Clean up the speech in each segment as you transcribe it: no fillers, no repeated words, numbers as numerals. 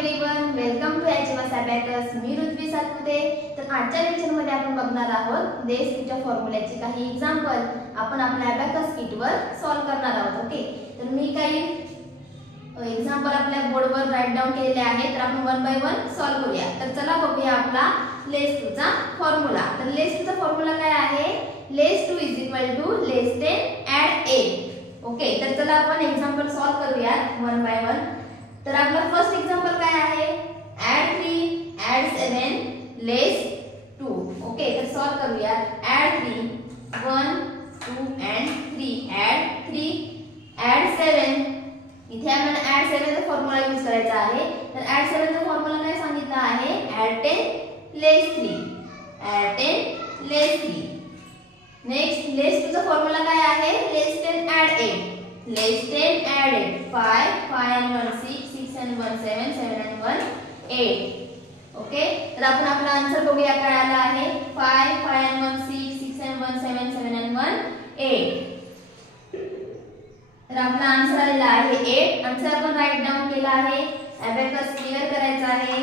Everyone, welcome to HMS abacus. मी ऋत्वी सातपुते। तर आजच्या लेक्चर मध्ये आपण बघणार आहोत बेस 2 च्या फॉर्म्युल्याचे काही एग्जांपल आपण आपल्या अबॅकस कीटवर सॉल्व करणार आहोत। ओके, तर मी काही एग्जांपल आपल्या बोर्डवर राईट डाऊन केलेले आहेत, तर आपण वन बाय वन सॉल्व करूया। तर चला बघूया आपला लेस 2 चा फॉर्म्युला। तर लेस 2 चा फॉर्म्युला काय आहे? लेस 2 लेस 10 ऍड 8। ओके, तर चला आपण एग्जांपल सॉल्व करूया वन बाय वन। तर आपला फर्स्ट एग्जांपल काय आहे? add 3 add 7 less 2। ओके, तर सॉल्व करूया। add 3 1 2 and 3 add 3 add 7। इथे आपण add 7 चा फॉर्म्युला यूज करायचा आहे। तर add 7 चा फॉर्म्युला काय सांगितला आहे? add 10 less 3 add 10 less 3। Next लेस 2 चा फॉर्म्युला काय आहे? less 10 add 8 less 10 add 8 5 5 and 1 6 6 and 1 7 7 and 1 8। Okay, तर आपण आपला आन्सर बघूया काय आला आहे। 5 5 and 1 6 6 and 1 7 7 and 1 8। तर आपला आन्सर आलेला आहे 8। आन्सर आपण राईट डाऊन केला आहे। अबॅकस क्लियर करायचा आहे।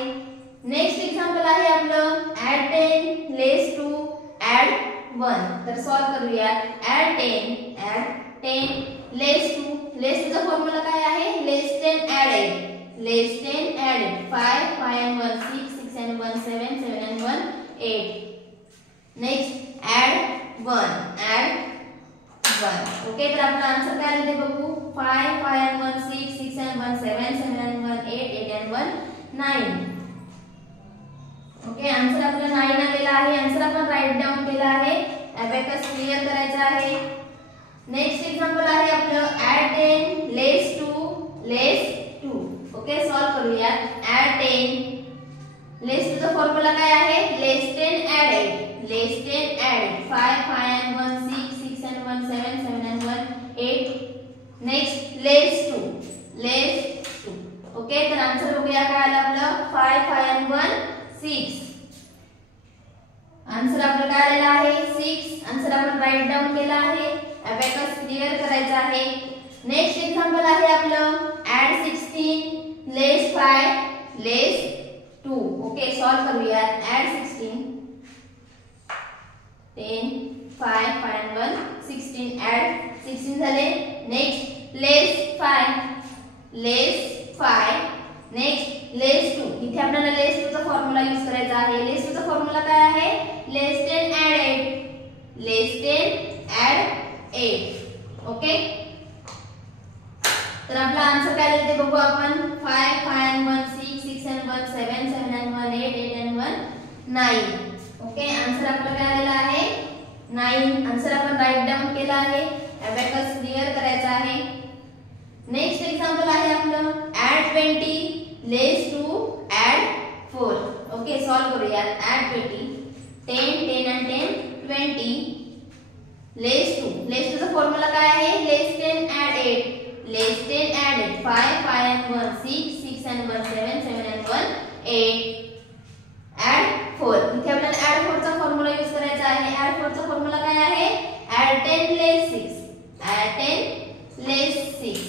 नेक्स्ट एग्जांपल आहे आपलं add 10 less 2 add 1। तर सॉल्व करूया। add 10 less 2 चा फॉर्म्युला काय आहे? less 10 add 8 less 10 add 8 5 5 and 1 6 6 and 1 7 7 and 1 8। Next add 1 okay, तर आपला आन्सर काय आले ते बघू। 5 5 and 1 6 6 and 1 7 7 and 1 8 8 and 1 9। Okay, answer आपला 9 आलेला आहे। आन्सर आपण राईट डाऊन केला आहे। अबॅकस क्लियर करायचा आहे। नेक्स्ट एग्जांपल आहे आपलं add 10 less 2। ओके, सॉल्व करूया। add 10 less 2 चा फॉर्म्युला काय आहे? less 10 add 8 less 10 add 8 5 5 and 1 6 6 and 1 7 7 and 1 8। Next less 2। Okay, तर आन्सर बघूया काय आलं आपलं। 5 5 and 1 6। आन्सर आपलं काय आलेला आहे? 6। आन्सर आपण राईट डाऊन केला आहे। अबॅकस क्लियर करायचा आहे। नेक्स्ट एग्जांपल आहे आपलं add 16 less 5 less 2। Okay, solve करूया। add 16 10 5 5 and 1 16 add 16 झाले। Next less 5 next less 2। इथे आपल्याला less 2 चा फॉर्म्युला यूज करायचा आहे। less 2 चा फॉर्म्युला काय आहे? less 10 add 8 less 10 add 8। Okay, तर आपला आन्सर काय आले ते बघू आपण। 5 5 and 1 6 6 and 1 7 7 and 1 8 8 and 1 9। Okay, answer आपला काय आलेला आहे? 9। आन्सर आपण राईट डाऊन केला आहे। अबॅकस क्लियर करायचा आहे। नेक्स्ट एग्जांपल आहे आपलं add 20 less 2 add 4। Okay, solve करूया। add 20 10 10 and 10 20 less 2 चा फॉर्म्युला काय आहे? less 10 add 8 less 10 add 8 5 5 and 1 6 6 and 1 7 7 and 1 8। add 4। इथे आपल्याला add 4 चा फॉर्म्युला यूज करायचा आहे। add 4 चा फॉर्म्युला काय आहे? add 10 less 6 add 10 less 6।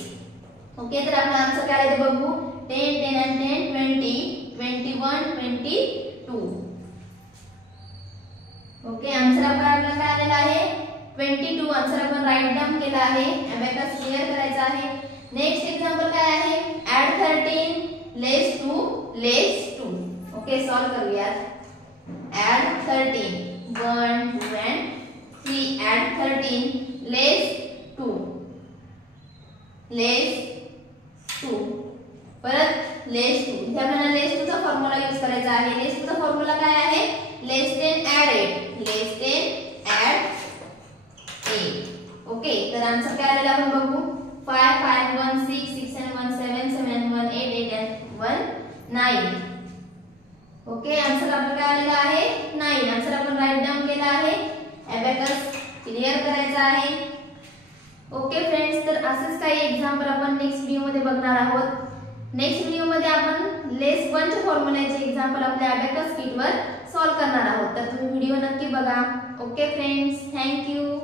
Okay, तर आपला आन्सर काय आहे ते बघू। 10 10 and 10 20 21 22। ओके, आन्सर आपला काय आलेला आहे? 22। आन्सर आपण राईट डाऊन केला आहे। अबॅकस क्लियर करायचा आहे। नेक्स्ट एक्झाम्पल काय आहे? add 13 less 2। ओके, सॉल्व करूया। add 13 1 2 and 3 add 13 less 2 परत less 2। इथे आपल्याला less 2 चा फॉर्म्युला यूज करायचा आहे। less 2 चा फॉर्म्युला काय आहे? less 10 add 8 less 10 add 8। Okay, तर आन्सर काय आलेला आपण बघू। 5 5 1 6 6 and 1 7 7 and 1 8 8 and 1 9। Okay, answer आपला काय आलेला आहे? 9। आन्सर आपण राईट डाऊन केला आहे। अबॅकस क्लियर करायचा आहे। ओके फ्रेंड्स, तर असेच काही एग्जांपल आपण नेक्स्ट व्हिडिओ मध्ये बघणार आहोत। नेक्स्ट व्हिडिओ मध्ये आपण लेस 1 च्या फॉर्म्युल्याचे एग्जांपल आपल्या अबॅकस कीटवर सॉल्व करणार आहोत। तर तुम्ही व्हिडिओ नक्की बघा। Okay friends, thank you.